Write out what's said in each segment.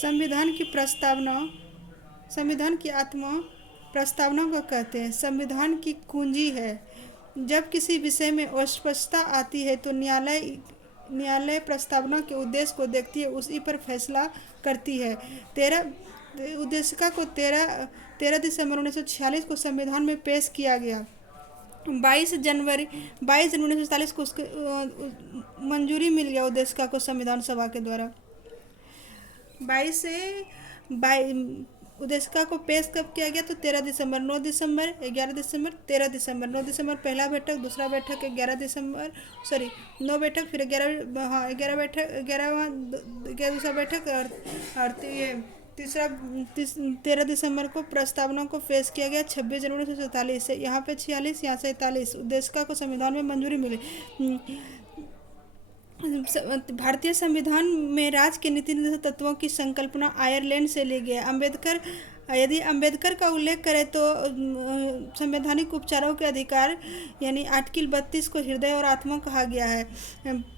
संविधान की प्रस्तावना, संविधान की आत्मा प्रस्तावना को कहते हैं। संविधान की कुंजी है। जब किसी विषय में अस्पष्टता आती है तो न्यायालय प्रस्तावना के उद्देश्य को देखती है, उसी पर फैसला करती है। तेरह उद्देशिका को 13 दिसंबर 1946 को संविधान में पेश किया गया। 22 जनवरी 1947 को उसके मंजूरी मिल गया उद्देशिका को संविधान सभा के द्वारा। 22 से 22 उद्देशिका को पेश कब किया गया? तो 13 दिसंबर, 9 दिसंबर, 11 दिसंबर, 13 दिसंबर। 9 दिसंबर पहला बैठक, दूसरा बैठक 11 दिसंबर, सॉरी 9 बैठक, फिर 11, हाँ 11 बैठक, 11वां दूसरा बैठक, और ये तीसरा 13 दिसंबर को प्रस्तावना को पेश किया गया। 26 जनवरी 1947 से यहाँ पे 46, यहाँ से 43 उद्देशिका को संविधान में मंजूरी मिली। भारतीय संविधान में राज्य के नीति निर्देशक तत्वों की संकल्पना आयरलैंड से ली गई है। यदि अम्बेडकर का उल्लेख करें तो संवैधानिक उपचारों के अधिकार यानी आर्टिकल 32 को हृदय और आत्मा कहा गया है।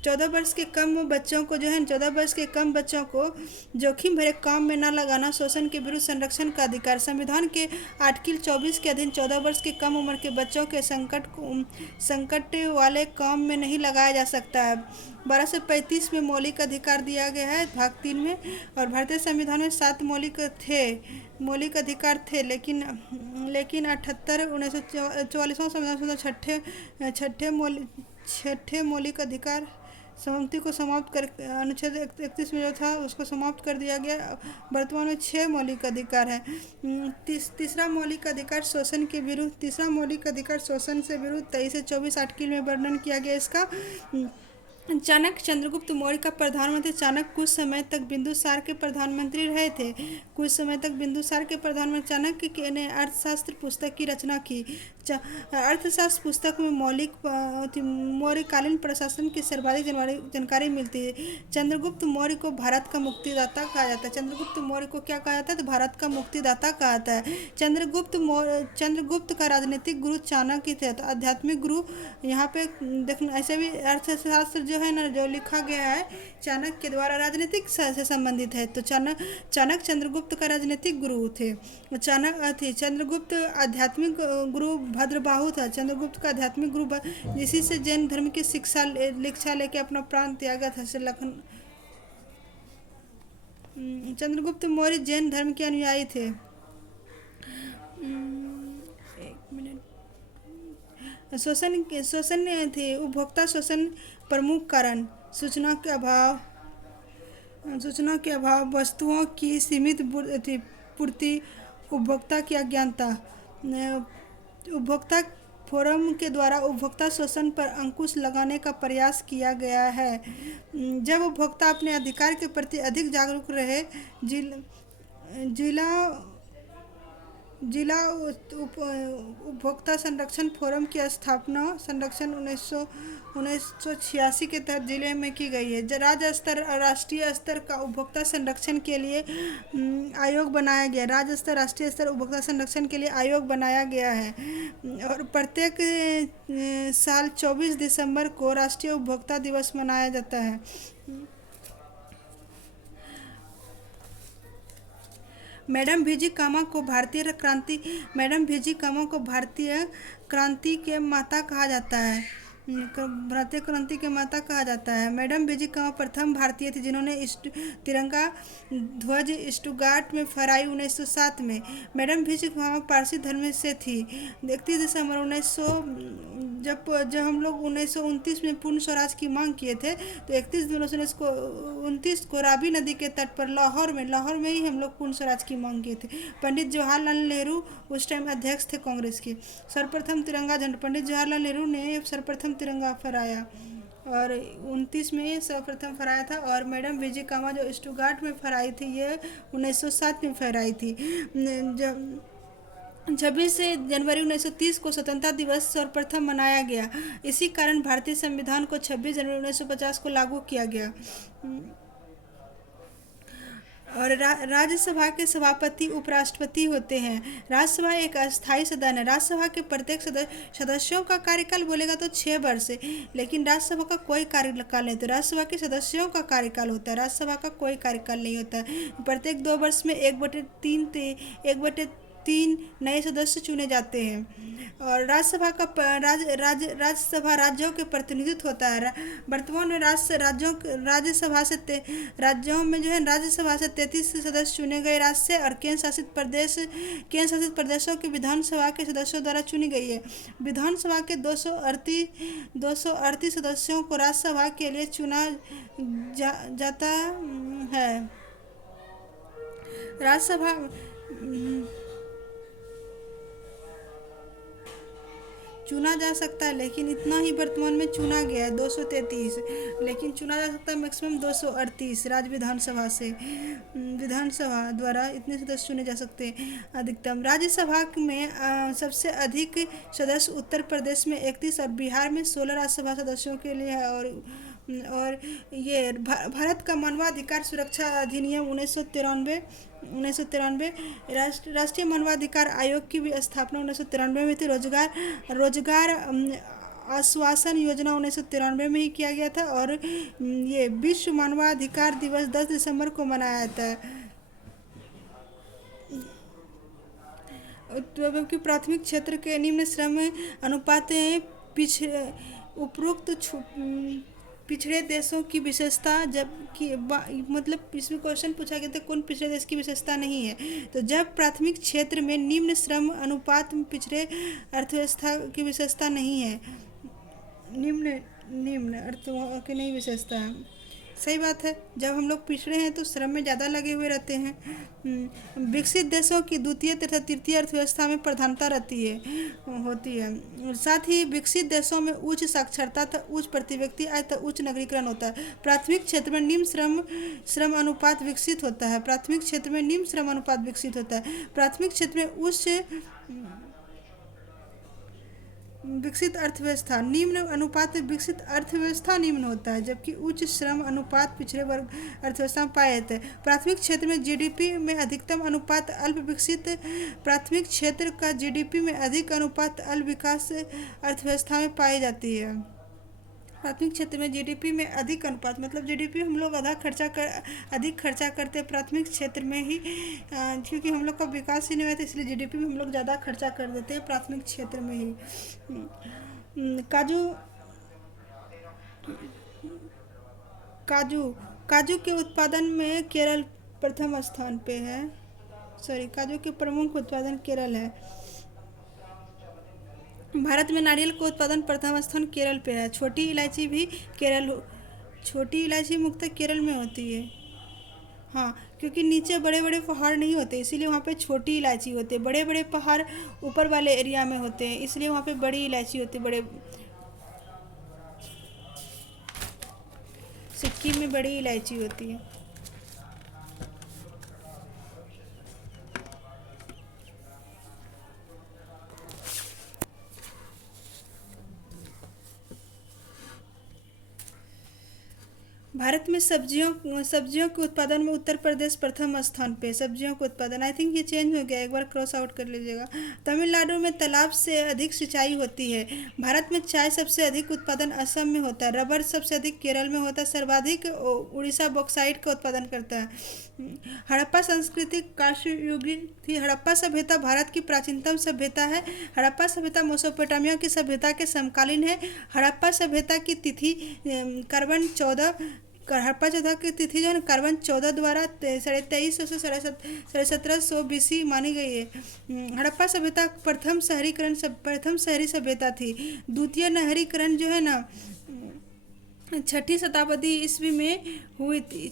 14 वर्ष के कम बच्चों को 14 वर्ष के कम बच्चों को जोखिम भरे काम में न लगाना, शोषण के विरुद्ध संरक्षण का अधिकार। संविधान के आर्टिकल 24 के अधीन 14 वर्ष के कम उम्र के बच्चों के संकट वाले काम में नहीं लगाया जा सकता है। 1235 में मौलिक अधिकार दिया गया है भाग 3 में। और भारतीय संविधान में 7 मौलिक अधिकार थे, लेकिन 1944वां संविधान छठे मौलिक अधिकार समाप्ति को समाप्त कर अनुच्छेद 31 में जो था उसको समाप्त कर दिया गया। वर्तमान में 6 मौलिक अधिकार हैं। तीसरा मौलिक अधिकार शोषण के विरुद्ध, तीसरा मौलिक अधिकार शोषण से विरुद्ध 23 से 24 आर्टिकल में वर्णन किया गया इसका। चाणक्य चंद्रगुप्त मौर्य का प्रधानमंत्री। चाणक्य कुछ समय तक बिंदुसार के प्रधानमंत्री रहे थे। चाणक्य ने अर्थशास्त्र पुस्तक की रचना की। अर्थशास्त्र पुस्तक में मौर्यकालीन प्रशासन की सर्वाधिक जानकारी मिलती है। चंद्रगुप्त मौर्य को भारत का मुक्तिदाता कहा जाता है। चंद्रगुप्त मौर्य को क्या कहा जाता है? तो भारत का मुक्तिदाता कहा जाता है। चंद्रगुप्त का राजनीतिक गुरु चाणक्य थे। तो आध्यात्मिक गुरु यहाँ पे देखना, ऐसे भी अर्थशास्त्र जो है ना, जो लिखा गया है चाणक्य के द्वारा राजनीतिक से संबंधित है। तो चाणक्य चंद्रगुप्त का राजनीतिक गुरु थे। चंद्रगुप्त आध्यात्मिक गुरु भद्रबाहु था। चंद्रगुप्त का आध्यात्मिक गुरु इसी से जैन धर्म की शिक्षा लेके अपना प्राण त्यागा था। चंद्रगुप्त मौर्य जैन धर्म के अनुयायी थे। एक मिनट। शोषण थे। उपभोक्ता शोषण प्रमुख कारण सूचना के अभाव, वस्तुओं की सीमित पूर्ति, उपभोक्ता की अज्ञानता। उपभोक्ता फोरम के द्वारा उपभोक्ता शोषण पर अंकुश लगाने का प्रयास किया गया है। जब उपभोक्ता अपने अधिकार के प्रति अधिक जागरूक रहे, जिला उपभोक्ता संरक्षण फोरम की स्थापना संरक्षण 1986 के तहत जिले में की गई है। राज्य स्तर और राष्ट्रीय स्तर का उपभोक्ता संरक्षण के लिए आयोग बनाया गया। राज्य स्तर, राष्ट्रीय स्तर उपभोक्ता संरक्षण के लिए आयोग बनाया गया है। और प्रत्येक साल 24 दिसंबर को राष्ट्रीय उपभोक्ता दिवस मनाया जाता है। मैडम वीजी कामा को भारतीय क्रांति के माता कहा जाता है। भारतीय क्रांति के माता कहा जाता है। मैडम वीजी कामा प्रथम भारतीय थी जिन्होंने तिरंगा ध्वज स्टुटगार्ट में फहराई 1907 में। मैडम वीजी कामा पारसी धर्म से थी। 31 दिसंबर 1900 जब हम लोग 1929 में पूर्ण स्वराज की मांग किए थे, तो 31 दिसंबर 1929 को रावी नदी के तट पर लाहौर में ही हम लोग पूर्ण स्वराज की मांग किए थे। पंडित जवाहरलाल नेहरू उस टाइम अध्यक्ष थे कांग्रेस के। सर्वप्रथम तिरंगा झंडा पंडित जवाहरलाल नेहरू ने सर्वप्रथम तिरंगा फहराया और 29 में सर्वप्रथम फहराया था। और मैडम वीजी कामा जो स्टुटगार्ट में फहराई थी, ये 1907 में फहराई थी। 26 जनवरी 1930 को स्वतंत्रता दिवस सर्वप्रथम मनाया गया। इसी कारण भारतीय संविधान को 26 जनवरी 1950 को लागू किया गया। और राज्यसभा के सभापति उपराष्ट्रपति होते हैं। राज्यसभा एक अस्थायी सदन है। राज्यसभा के प्रत्येक सदस्यों का कार्यकाल बोलेगा तो 6 वर्ष है, लेकिन राज्यसभा का कोई कार्यकाल नहीं। तो राज्यसभा के सदस्यों का कार्यकाल होता है, राज्यसभा का कोई कार्यकाल नहीं होता है। प्रत्येक 2 वर्ष में 1/3 नए सदस्य चुने जाते हैं। और राज्यसभा का राज्यसभा राज्यों के प्रतिनिधित्व होता है। वर्तमान में राज्यसभा से राज्यों में जो है राज्यसभा से 33 सदस्य चुने गए राज्य से, और केंद्र शासित प्रदेशों की विधानसभा के सदस्यों द्वारा चुनी गई है। विधानसभा के 238 सदस्यों को राज्यसभा के लिए चुना जाता है। राज्यसभा चुना जा सकता है, लेकिन इतना ही वर्तमान में चुना गया है 233, लेकिन चुना जा सकता है मैक्सिमम 238 राज्य विधानसभा से। विधानसभा द्वारा इतने सदस्य चुने जा सकते हैं अधिकतम। राज्यसभा में सबसे अधिक सदस्य उत्तर प्रदेश में 31 और बिहार में 16 राज्यसभा सदस्यों के लिए है। और ये भारत का मानवाधिकार सुरक्षा अधिनियम 1993 राष्ट्रीय मानवाधिकार आयोग की भी स्थापना 1993 में थी। रोजगार आश्वासन योजना 1993 में ही किया गया था। और ये विश्व मानवाधिकार दिवस 10 दिसंबर को मनाया जाता है। कि प्राथमिक क्षेत्र के निम्न श्रम अनुपात उपरोक्त पिछड़े देशों की विशेषता, जबकि मतलब इसमें क्वेश्चन पूछा गया था कौन पिछड़े देश की विशेषता नहीं है। तो जब प्राथमिक क्षेत्र में निम्न श्रम अनुपात में पिछड़े अर्थव्यवस्था की विशेषता नहीं है, निम्न अर्थ की नहीं विशेषता है। सही बात है, जब हम लोग पिछड़े हैं तो श्रम में ज़्यादा लगे हुए रहते हैं। विकसित देशों की द्वितीय तथा तृतीय अर्थव्यवस्था में प्रधानता होती है। साथ ही विकसित देशों में उच्च साक्षरता तथा उच्च प्रति व्यक्ति आय तथा उच्च नगरीकरण होता है। प्राथमिक क्षेत्र में निम्न श्रम अनुपात विकसित होता है। प्राथमिक क्षेत्र में निम्न श्रम अनुपात विकसित होता है। प्राथमिक क्षेत्र में उच्च विकसित अर्थव्यवस्था निम्न अनुपात विकसित अर्थव्यवस्था निम्न होता है, जबकि उच्च श्रम अनुपात पिछड़े वर्ग अर्थव्यवस्था में पाए जाते हैं। प्राथमिक क्षेत्र में जीडीपी में अधिकतम अनुपात अल्प विकसित प्राथमिक क्षेत्र का जीडीपी में अधिक अनुपात अल्प विकास अर्थव्यवस्था में पाई जाती है। प्राथमिक क्षेत्र में जीडीपी में अधिक अनुपात मतलब जीडीपी हम लोग अधिक खर्चा करते हैं प्राथमिक क्षेत्र में ही, क्योंकि हम लोग का विकास ही नहीं हुआ था, इसलिए जीडीपी में हम लोग ज़्यादा खर्चा कर देते हैं प्राथमिक क्षेत्र में ही। काजू के उत्पादन में केरल प्रथम स्थान पे है। काजू के प्रमुख उत्पादन केरल है। भारत में नारियल का उत्पादन प्रथम स्थान केरल पे है। छोटी इलायची मुख्यतः केरल में होती है। हाँ, क्योंकि नीचे बड़े बड़े पहाड़ नहीं होते, इसीलिए वहाँ पे छोटी इलायची होती है। बड़े बड़े पहाड़ ऊपर वाले एरिया में होते हैं, इसलिए वहाँ पे बड़ी इलायची होती है। सिक्किम में बड़ी इलायची होती है। भारत में सब्जियों के उत्पादन में उत्तर प्रदेश प्रथम स्थान पे। सब्जियों के उत्पादन आई थिंक ये चेंज हो गया, एक बार क्रॉस आउट कर लीजिएगा। तमिलनाडु में तालाब से अधिक सिंचाई होती है। भारत में चाय सबसे अधिक उत्पादन असम में होता है। रबर सबसे अधिक केरल में होता है। सर्वाधिक उड़ीसा बॉक्साइट का उत्पादन करता है। हड़प्पा संस्कृति कांस्ययुगीन थी। हड़प्पा सभ्यता भारत की प्राचीनतम सभ्यता है। हड़प्पा सभ्यता मेसोपोटामिया की सभ्यता के समकालीन है। हड़प्पा सभ्यता की तिथि कार्बन 14 हड़प्पा सभ्यता की तिथि जो है कार्बन 14 द्वारा 2350 से 1750 BC मानी गई है। हड़प्पा सभ्यता प्रथम शहरी सभ्यता थी। द्वितीय नहरीकरण जो है ना 6ठी शताब्दी ईस्वी में हुई थी।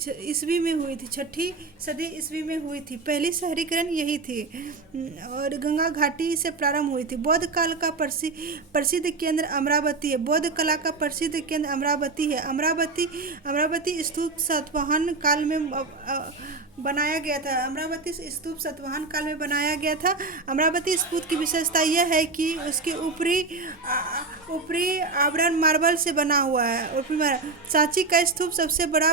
6ठी सदी ईस्वी में हुई थी। पहली शहरीकरण यही थी और गंगा घाटी से प्रारंभ हुई थी। बौद्ध काल का प्रसिद्ध केंद्र अमरावती है। बौद्ध कला का प्रसिद्ध केंद्र अमरावती है। अमरावती स्तूप सातवाहन काल में बनाया गया था। अमरावती स्तूप सातवाहन काल में बनाया गया था। अमरावती स्तूप की विशेषता यह है कि उसके ऊपरी आवरण मार्बल से बना हुआ है। सांची का स्तूप सबसे बड़ा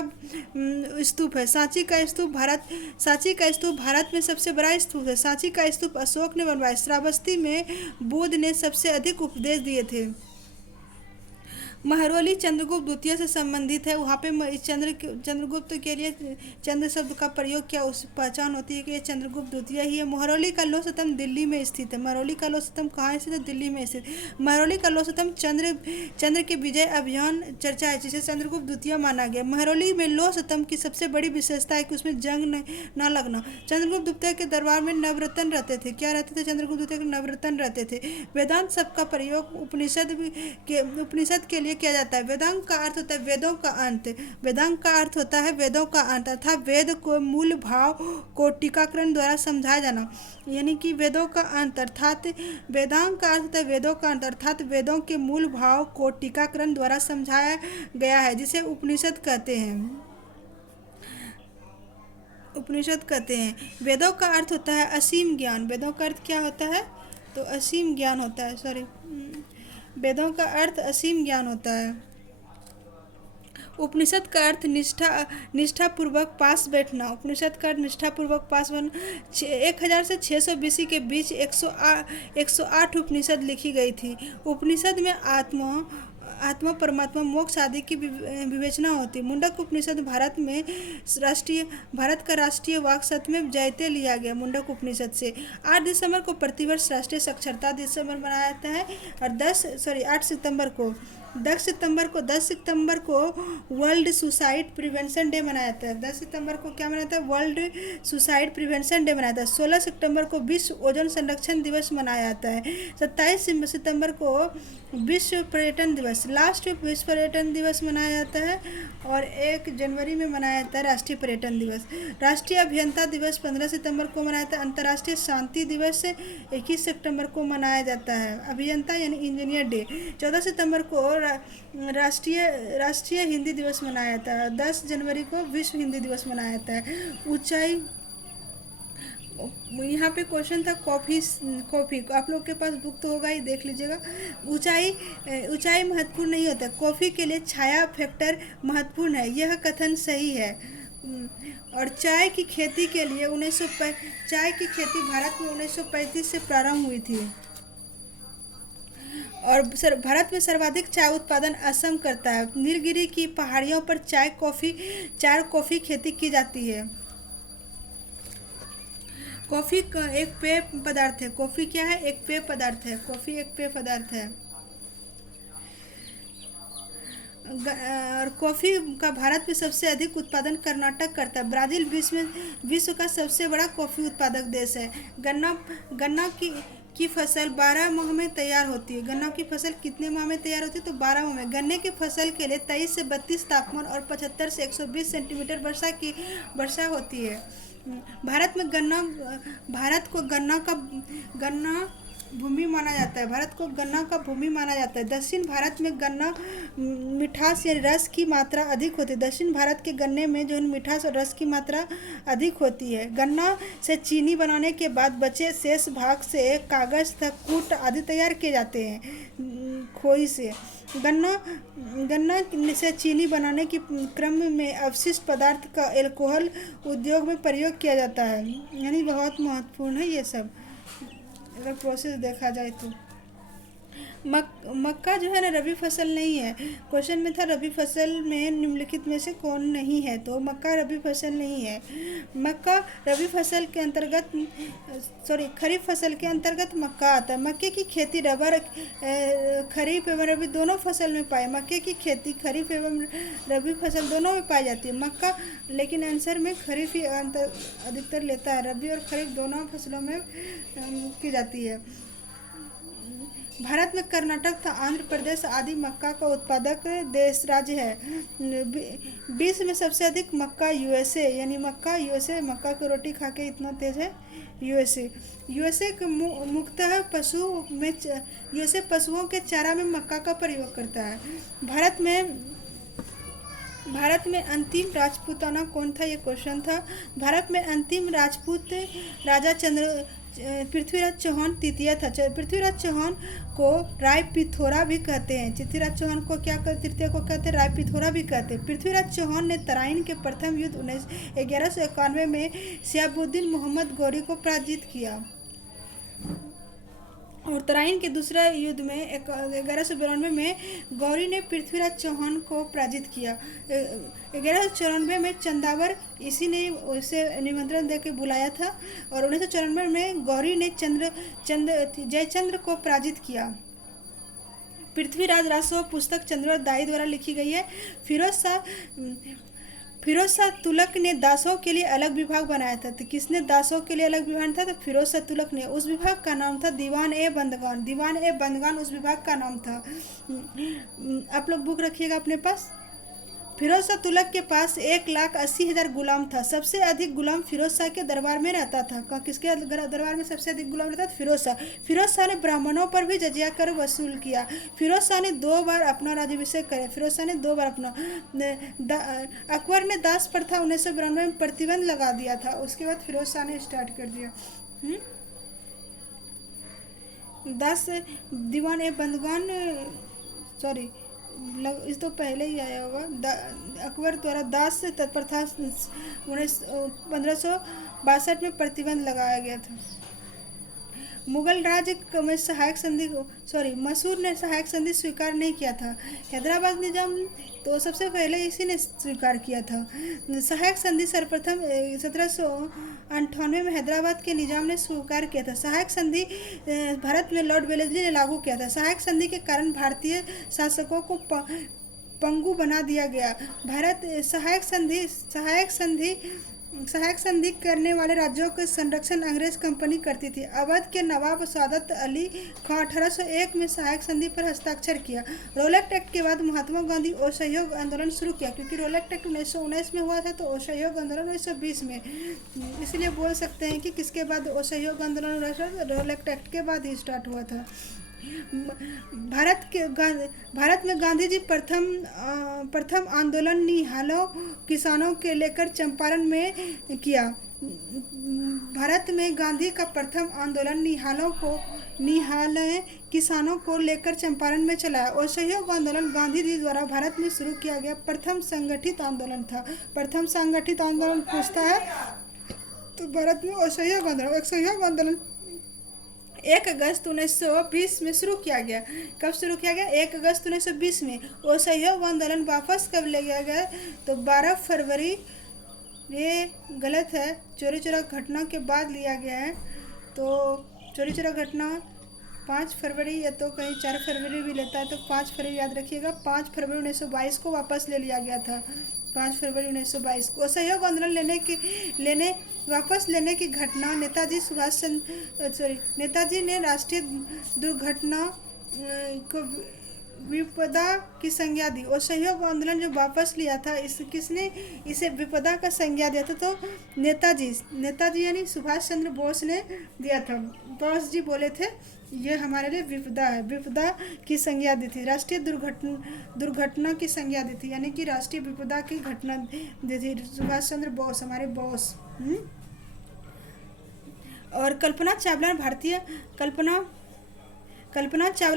स्तूप है। सांची का स्तूप भारत में सबसे बड़ा स्तूप है। सांची का स्तूप अशोक ने बनवाया। श्रावस्ती में बुद्ध ने सबसे अधिक उपदेश दिए थे। महरौली चंद्रगुप्त द्वितीय से संबंधित है। वहाँ पे चंद्रगुप्त के लिए चंद्र शब्द का प्रयोग किया, उस पहचान होती है कि ये चंद्रगुप्त द्वितीय ही है। महरौली का लौह स्तंभ दिल्ली में स्थित है। महरौली का लौह स्तंभ कहाँ स्थित है? दिल्ली में स्थित। महरौली का लौह स्तंभ चंद्र के विजय अभियान चर्चा है, जिसे चंद्रगुप्त द्वितीय माना गया। महरौली में लौह स्तंभ की सबसे बड़ी विशेषता है कि उसमें जंग न लगना। चंद्रगुप्त द्वितीय के दरबार में नवरत्न रहते थे। क्या रहते थे? चंद्रगुप्त द्वितीय के नवरत्न रहते थे। वेदांत शब्द का प्रयोग उपनिषद के लिए किया जाता है। वेदांग का अर्थ होता है वेदों का अंत। वेदांग का अर्थ होता है वेदों का अंत, अर्थात वेद को मूल भाव को टीकाकरण द्वारा समझाया जाना, यानी कि वेदों का अंत अर्थात वेदांग का अर्थ होता है वेदों का अंत, अर्थात वेदों के मूल भाव को टीकाकरण द्वारा समझाया गया है, जिसे उपनिषद कहते हैं। वेदों का अर्थ होता है असीम ज्ञान। वेदों का अर्थ क्या होता है? तो असीम ज्ञान होता है। वेदों का अर्थ असीम ज्ञान होता है। उपनिषद का अर्थ निष्ठापूर्वक पास बैठना। उपनिषद का अर्थ निष्ठापूर्वक पास बैठना। 1000 से 600 BC के बीच 108 उपनिषद लिखी गई थी। उपनिषद में आत्मा परमात्मा मोक्ष आदि की विवेचना होती। मुंडक उपनिषद भारत का राष्ट्रीय वाक सत्य में जयते लिया गया। मुंडक उपनिषद से 8 दिसंबर को प्रतिवर्ष राष्ट्रीय साक्षरता दिवस मनाया जाता है। और 10 सितंबर को वर्ल्ड सुसाइड प्रिवेंशन डे मनाया जाता है। 10 सितंबर को क्या मनाया जाता है? वर्ल्ड सुसाइड प्रिवेंशन डे मनाया जाता है। 16 सितंबर को विश्व ओजोन संरक्षण दिवस मनाया जाता है। 27 सितंबर को विश्व पर्यटन दिवस विश्व पर्यटन दिवस मनाया जाता है। और 1 जनवरी में मनाया जाता है राष्ट्रीय पर्यटन दिवस। राष्ट्रीय अभियंता दिवस 15 सितंबर को मनाया जाता है। अंतर्राष्ट्रीय शांति दिवस 21 सितंबर को मनाया जाता है। अभियंता यानी इंजीनियर डे। 14 सितंबर को राष्ट्रीय हिंदी दिवस मनाया जाता है। 10 जनवरी को विश्व हिंदी दिवस मनाया जाता है। ऊंचाई, यहाँ पे क्वेश्चन था कॉफ़ी। आप लोग के पास बुक तो होगा ही, देख लीजिएगा। ऊंचाई महत्वपूर्ण नहीं होता। कॉफ़ी के लिए छाया फैक्टर महत्वपूर्ण है, यह कथन सही है। और चाय की खेती भारत में 1935 से प्रारंभ हुई थी। और भारत में सर्वाधिक चाय उत्पादन असम करता है। नीलगिरी की पहाड़ियों पर चाय कॉफ़ी खेती की जाती है। कॉफ़ी एक पेय पदार्थ है। कॉफ़ी क्या है? एक पेय पदार्थ है। कॉफ़ी एक पेय पदार्थ है। और कॉफ़ी का भारत में सबसे अधिक उत्पादन कर्नाटक करता है। ब्राज़ील विश्व का सबसे बड़ा कॉफ़ी उत्पादक देश है। गन्ना की फसल 12 माह में तैयार होती है। गन्ना की फसल कितने माह में तैयार होती है? तो 12 माह में। गन्ने की फसल के लिए 23 से 32 तापमान और 75 से 120 सेंटीमीटर वर्षा होती है। भारत को गन्ना भूमि माना जाता है। भारत को गन्ना का भूमि माना जाता है। दक्षिण भारत में गन्ना मिठास या रस की मात्रा अधिक होती है। दक्षिण भारत के गन्ने में जो मिठास और रस की मात्रा अधिक होती है। गन्ना से चीनी बनाने के बाद बचे शेष भाग से कागज तथा कूट आदि तैयार किए जाते हैं। खोई से गन्ना से चीनी बनाने के क्रम में अवशिष्ट पदार्थ का अल्कोहल उद्योग में प्रयोग किया जाता है, यानी बहुत महत्वपूर्ण है ये सब अगर प्रोसेस देखा जाए तो। मक्का जो है ना रबी फसल नहीं है। क्वेश्चन में था रबी फसल में निम्नलिखित में से कौन नहीं है, तो मक्का रबी फसल नहीं है। मक्का रबी फसल के अंतर्गत खरीफ फसल के अंतर्गत मक्का आता है। मक्के की खेती खरीफ एवं रबी दोनों फसल में पाई। मक्के की खेती खरीफ एवं रबी फसल दोनों में पाई जाती है। मक्का लेकिन आंसर में खरीफ ही अधिकतर लेता है। रबी और खरीफ दोनों फसलों में की जाती है। भारत में कर्नाटक तथा आंध्र प्रदेश आदि मक्का का उत्पादक राज्य है। विश्व में सबसे अधिक मक्का यूएसए, यानी मक्का की रोटी खा के इतना तेज है यूएसए के मुख्यतः पशुओं के चारा में मक्का का प्रयोग करता है। भारत में अंतिम राजपूताना कौन था? ये क्वेश्चन था। भारत में अंतिम राजपूत राजा पृथ्वीराज चौहान तृतीय था। पृथ्वीराज चौहान को राय पिथौरा भी कहते हैं। पृथ्वीराज चौहान को क्या कहते, तृतीय को कहते हैं राय पिथौरा भी कहते हैं। पृथ्वीराज चौहान ने तराइन के प्रथम युद्ध 1191 में शिहाबुद्दीन मोहम्मद गौरी को पराजित किया और तराइन के दूसरे युद्ध में 1192 में गौरी ने पृथ्वीराज चौहान को पराजित किया। 1194 में चंदावर इसी ने उसे निमंत्रण देकर बुलाया था और 1994 में गौरी ने जयचंद्र को पराजित किया। पृथ्वीराज राजसो पुस्तक चंद्रवत दाई द्वारा लिखी गई है। फिरोज शाह तुगलक ने दासों के लिए अलग विभाग बनाया था। तो किसने दासों के लिए अलग विभाग था? तो फिरोज शाह तुगलक ने। उस विभाग का नाम था दीवान ए बंदगान। दीवान ए बंदगान उस विभाग का नाम था। आप लोग बुक रखिएगा अपने पास। फिरोज शाह तुगलक के पास 1,80,000 गुलाम था। सबसे अधिक गुलाम फिरोज शाह के दरबार में रहता था। किसके दरबार में सबसे अधिक गुलाम रहता था? फिरोज शाह। फिरोज शाह ने ब्राह्मणों पर भी जजिया कर वसूल किया। फिरोज शाह ने 2 बार अपना राज्याभिषेक किया। फिरोज शाह ने 2 बार अपना। अकबर ने दास प्रथा 1992 में प्रतिबंध लगा दिया था। उसके बाद फिरोज शाह ने स्टार्ट कर दिया। दास दीवान ए बंदगान, सॉरी इस तो पहले ही आया होगा। अकबर द्वारा दास प्रथा 1562 में प्रतिबंध लगाया गया था। मुगल राज में सहायक संधि मसूर ने सहायक संधि स्वीकार नहीं किया था। हैदराबाद निजाम तो सबसे पहले इसी ने स्वीकार किया था। सहायक संधि सर्वप्रथम 1798 में हैदराबाद के निजाम ने स्वीकार किया था। सहायक संधि भारत में लॉर्ड वेलेस्ली ने लागू किया था। सहायक संधि के कारण भारतीय शासकों को पंगु बना दिया गया। सहायक संधि करने वाले राज्यों का संरक्षण अंग्रेज कंपनी करती थी। अवध के नवाब सादत अली खां 1801 में सहायक संधि पर हस्ताक्षर किया। रोलेक्ट एक्ट के बाद महात्मा गांधी असहयोग आंदोलन शुरू किया, क्योंकि रोलेक्ट एक्ट 1919 में हुआ था तो असहयोग आंदोलन 1920 में। इसलिए बोल सकते हैं कि किसके बाद असहयोग आंदोलन? रोलेक्ट एक्ट के बाद ही स्टार्ट हुआ था। भारत में गांधी जी प्रथम आंदोलन निहालों किसानों के लेकर चंपारण में किया। भारत में गांधी का प्रथम आंदोलन निहालें किसानों को लेकर चंपारण में चलाया। असहयोग आंदोलन गांधी जी द्वारा भारत में शुरू किया गया प्रथम संगठित आंदोलन था। प्रथम संगठित आंदोलन पूछता है तो भारत में असहयोग आंदोलन 1 अगस्त 1920 में शुरू किया गया। कब शुरू किया गया? 1 अगस्त 1920 में। असहयोग आंदोलन वापस कब ले गया गया? तो 12 फरवरी, ये गलत है, चोरी चोरा घटना के बाद लिया गया है। तो चोरी चोरा घटना 5 फरवरी या तो कहीं 4 फरवरी भी लेता है, तो 5 फरवरी याद रखिएगा। 5 फरवरी 1922 को वापस ले लिया गया था। 5 फरवरी 1922 को असहयोग आंदोलन वापस लेने की घटना नेताजी ने राष्ट्रीय दुर्घटना को विपदा की संज्ञा दी। असहयोग आंदोलन जो वापस लिया था, किसने इसे विपदा का संज्ञा दिया था? तो नेताजी यानी सुभाष चंद्र बोस ने दिया था। बोस जी बोले थे ये हमारे लिए विपदा है, विपदा की संज्ञा दी थी। राष्ट्रीय दुर्घटना की संज्ञा दी थी, यानी कि राष्ट्रीय विपदा की घटना दी थी सुभाष चंद्र बोस, हमारे बॉस। और कल्पना चावला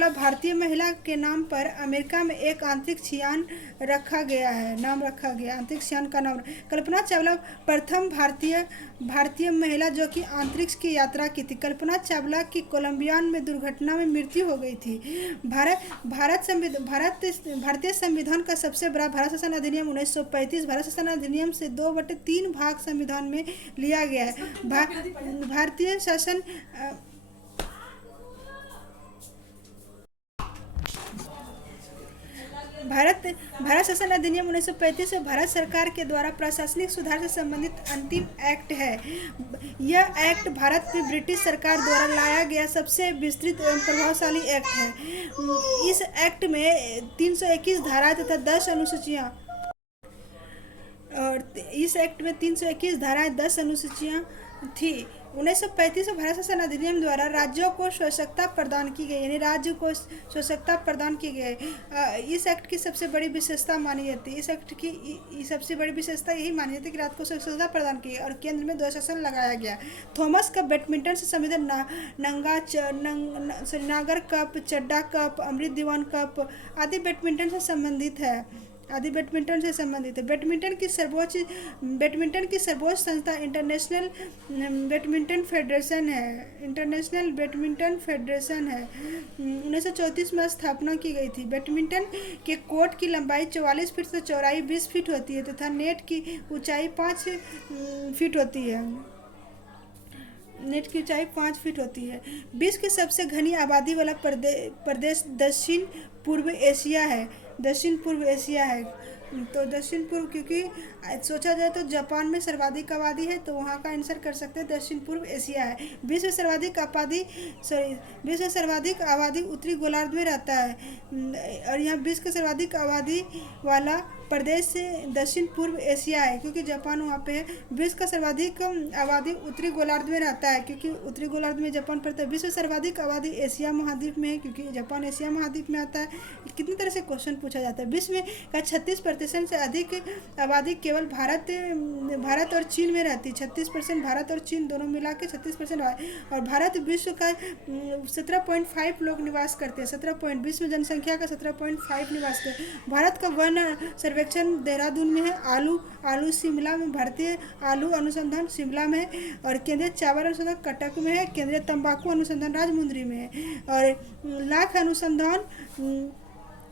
भारतीय महिला के नाम पर अमेरिका में एक अंतरिक्ष यान रखा गया है। अंतरिक्ष यान का नाम कल्पना चावला प्रथम भारतीय महिला जो कि अंतरिक्ष की यात्रा की थी। कल्पना चावला की कोलंबिया में दुर्घटना में मृत्यु हो गई थी। भारतीय संविधान का सबसे बड़ा भारत शासन अधिनियम 1935 भारत शासन अधिनियम से 2/3 भाग संविधान में लिया गया है। भारतीय शासन भारत शासन अधिनियम 1935 भारत सरकार के द्वारा प्रशासनिक सुधार से संबंधित अंतिम एक्ट है। यह एक्ट भारत में ब्रिटिश सरकार द्वारा लाया गया सबसे विस्तृत एवं प्रभावशाली एक्ट है। इस एक्ट में 321 धाराएं तथा 10 अनुसूचियां और इस एक्ट में 321 धाराएं 10 अनुसूचियाँ थी। 1935 में भारत शासन अधिनियम द्वारा राज्यों को स्वतंत्रता प्रदान की गई, यानी राज्य को स्वतंत्रता प्रदान की गई। इस एक्ट की सबसे बड़ी विशेषता मानी जाती है, इस एक्ट की सबसे बड़ी विशेषता यही मानी जाती है कि राज्य को स्वतंत्रता प्रदान की गई और केंद्र में द्वैध शासन लगाया गया। थॉमस कप बैडमिंटन से संबंधित नागर कप, चड्डा कप, अमृत दीवान कप आदि बैडमिंटन से संबंधित है, आदि बैडमिंटन से संबंधित है। बैडमिंटन की सर्वोच्च संस्था इंटरनेशनल बैडमिंटन फेडरेशन है, इंटरनेशनल बैडमिंटन फेडरेशन है। 1934 में स्थापना की गई थी। बैडमिंटन के कोर्ट की लंबाई 44 फीट से चौड़ाई 20 फीट होती है तथा नेट की ऊंचाई 5 फीट होती है, नेट की ऊंचाई 5 फीट होती है। विश्व की सबसे घनी आबादी वाला प्रदेश दक्षिण पूर्व एशिया है, दक्षिण पूर्व एशिया है। तो दक्षिण पूर्व, क्योंकि सोचा जाए तो जापान में सर्वाधिक आबादी है, तो वहाँ का आंसर कर सकते हैं दक्षिण पूर्व एशिया है। विश्व में सर्वाधिक आबादी उत्तरी गोलार्ध में रहता है और यहाँ विश्व का सर्वाधिक आबादी वाला प्रदेश दक्षिण पूर्व एशिया है, क्योंकि जापान वहाँ पे है। विश्व का सर्वाधिक आबादी उत्तरी गोलार्ध में रहता है, क्योंकि उत्तरी गोलार्ध में जापान पड़ता है। विश्व में सर्वाधिक आबादी एशिया महाद्वीप में है, क्योंकि जापान एशिया महाद्वीप में आता है। कितनी तरह से क्वेश्चन पूछा जाता है। विश्व में का 36% से अधिक आबादी केवल भारत और चीन में रहती है। 36% भारत और चीन दोनों मिला के 36%, और भारत विश्व का 17.5 लोग निवास करते हैं। 17 विश्व जनसंख्या का 17.5 निवास करते हैं। भारत का वन सर्वेक्षण देहरादून में है, आलू शिमला में, भारतीय आलू अनुसंधान शिमला में है, और केंद्रीय चावल अनुसंधान कटक में है, केंद्रीय तंबाकू अनुसंधान राजमुंद्री में है, और लाख अनुसंधान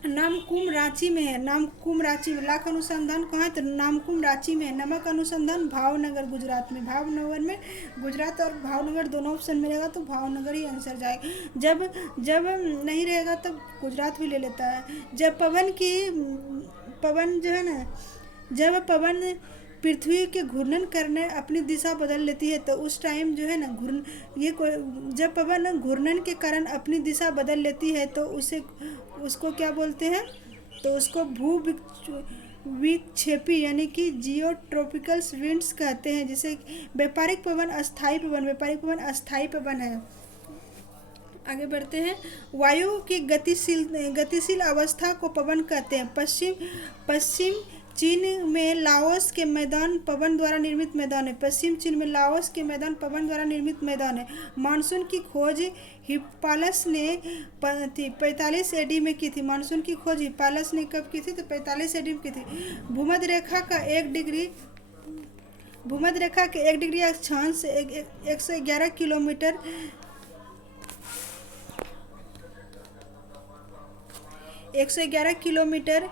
नामकुम रांची में है, नामकुम रांची में। लाख अनुसंधान कहाँ है? तो नामकुम रांची में है। नमक अनुसंधान भावनगर गुजरात में, भावनगर में, गुजरात और भावनगर दोनों ऑप्शन में रहेगा तो भावनगर ही आंसर जाएगा। जब नहीं रहेगा तब गुजरात भी ले लेता है। जब पवन जो है ना, जब पवन पृथ्वी के घूर्णन करने अपनी दिशा बदल लेती है तो उस टाइम जो है ना जब पवन घूर्णन के कारण अपनी दिशा बदल लेती है तो उसको क्या बोलते हैं? तो उसको भू विक्षेपी यानी कि जियोट्रॉपिकल विंड्स कहते हैं। जैसे व्यापारिक पवन अस्थायी पवन है। आगे बढ़ते हैं। वायु की गतिशील अवस्था को पवन कहते हैं। पश्चिम चीन में लाओस के मैदान पवन द्वारा निर्मित मैदान है। पश्चिम चीन में लाओस के मैदान पवन द्वारा निर्मित मैदान है। मानसून की खोज हिप्पालस ने 45 एडी में की थी। मानसून की खोज हिप्पालस ने कब की थी? तो 45 एडी में की थी। भूमध्य रेखा के 1 डिग्री अक्षांश 111 किलोमीटर 111 किलोमीटर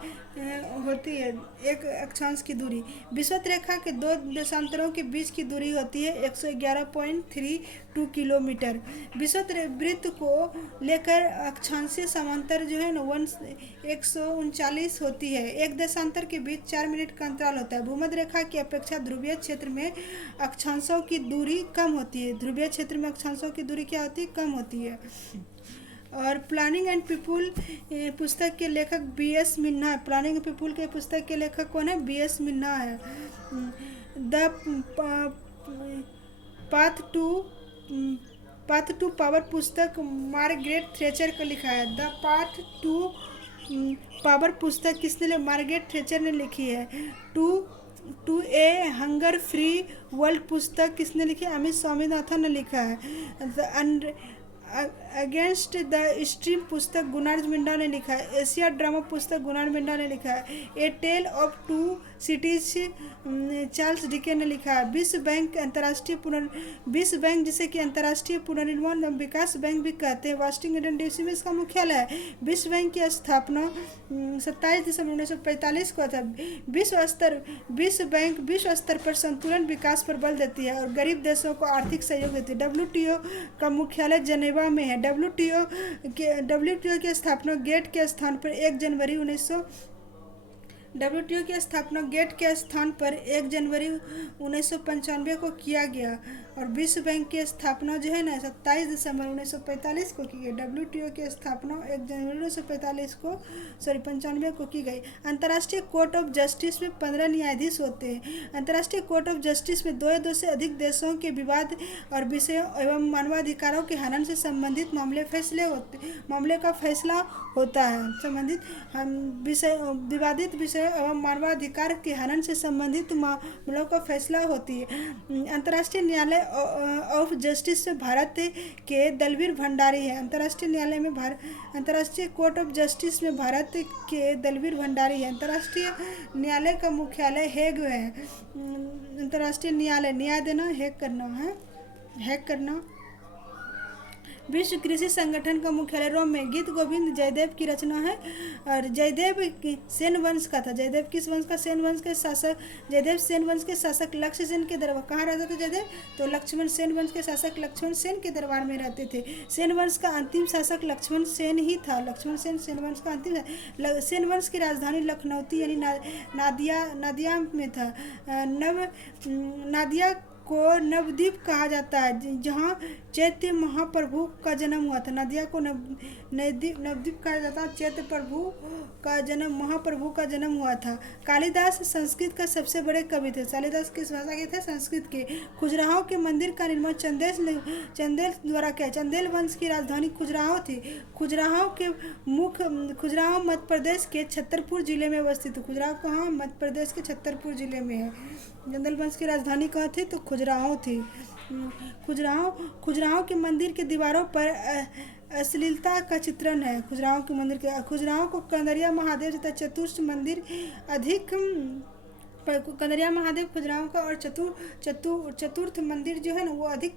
होती है एक अक्षांश की दूरी। विषुवत रेखा के 2 देशांतरों के बीच की दूरी होती है 111.32 किलोमीटर। विषुवत वृत्त को लेकर अक्षांशीय समांतर जो है ना 139 होती है। एक देशांतर के बीच 4 मिनट का अंतराल होता है। भूमध्य रेखा की अपेक्षा ध्रुवीय क्षेत्र में अक्षांशों की दूरी कम होती है। ध्रुवीय क्षेत्र में अक्षांशों की दूरी क्या होती है? कम होती है। और प्लानिंग एंड पीपुल पुस्तक के लेखक BS मिन्हा है। प्लानिंग एंड पीपुल के पुस्तक के लेखक कौन है? BS मिन्हा है। द पाथ टू पावर पुस्तक मार्गरेट थ्रेचर का लिखा है। द पाथ टू पावर पुस्तक किसने? मार्गरेट थ्रेचर ने लिखी है। To a hunger free world पुस्तक किसने लिखी है? अमित स्वामीनाथन ने लिखा है। अगेंस्ट द स्ट्रीम पुस्तक गुनार्ड मिंडा ने लिखा है। एशिया ड्रामा पुस्तक गुनार्ड मिंडा ने लिखा है। ए टेल ऑफ 2 सिटीज चार्ल्स डिकेन ने लिखा है। विश्व बैंक जिसे कि अंतर्राष्ट्रीय पुनर्निर्माण एवं विकास बैंक भी कहते हैं, वाशिंगटन DC में इसका मुख्यालय है। विश्व बैंक की स्थापना 27 दिसंबर 1945 को था। विश्व बैंक विश्व स्तर पर संतुलन विकास पर बल देती है और गरीब देशों को आर्थिक सहयोग देती है। WTO का मुख्यालय जनेवा में है। WTO की स्थापना गेट के स्थान पर 1 जनवरी डब्ल्यूटीओ की स्थापना गेट के स्थान पर 1 जनवरी 1995 को किया गया और विश्व बैंक की स्थापना जो है ना 27 दिसंबर 1945 को की गई। डब्ल्यूटीओ की स्थापना 1 जनवरी 1945 को 95 को की गई। अंतर्राष्ट्रीय कोर्ट ऑफ जस्टिस में 15 न्यायाधीश होते हैं। अंतर्राष्ट्रीय कोर्ट ऑफ जस्टिस में दो या दो से अधिक देशों के विवाद और विषयों एवं मानवाधिकारों के हनन से संबंधित मामले का फैसला होता है। संबंधित विवादित विषय एवं मानवाधिकार के हनन से संबंधित मामलों का फैसला होती है। अंतर्राष्ट्रीय न्यायालय ऑफ जस्टिस में भारत के दलवीर भंडारी है। अंतर्राष्ट्रीय कोर्ट ऑफ जस्टिस में भारत के दलवीर भंडारी है। अंतर्राष्ट्रीय न्यायालय का मुख्यालय हेग है। अंतर्राष्ट्रीय न्याय देना, हैक करना। विश्व कृषि संगठन का मुख्यालय रोम में। गीत गोविंद जयदेव की रचना है और जयदेव सेन वंश का था। जयदेव किस वंश का? सेन वंश के शासक। जयदेव सेन वंश के शासक लक्ष्य सेन के दरबार। कहाँ रहते थे जयदेव? तो लक्ष्मण सेन वंश के शासक लक्ष्मण सेन के दरबार में रहते थे। सेन वंश का अंतिम शासक लक्ष्मण सेन ही था। लक्ष्मण सेन सेन वंश का अंतिम। सेन वंश की राजधानी लखनऊती यानी नादिया में था। नादिया को नवद्वीप कहा जाता है जहाँ चैत्य महाप्रभु का जन्म हुआ था। नदिया को नवद्वीप कहा जाता है। चैत्य महाप्रभु का जन्म हुआ था। कालिदास संस्कृत का सबसे बड़े कवि थे। कालिदास किस भाषा के थे? संस्कृत के। खजुराहो के मंदिर का निर्माण चंदेल द्वारा किया। चंदेल वंश की राजधानी खजुराहो थी। खजुराहो मध्य प्रदेश के छतरपुर जिले में अवस्थित है। खजुराहो कहाँ? मध्य प्रदेश के छतरपुर जिले में है। चंदेल वंश की राजधानी कहाँ थी? तो खजुराहो थी। खजुराहो के मंदिर के दीवारों पर अश्लीलता का चित्रण है। खजुराहो को कंदरिया महादेव तथा चतुर्थ मंदिर अधिक कंदरिया महादेव खजुराहो का और चतुर्थ मंदिर जो है ना वो अधिक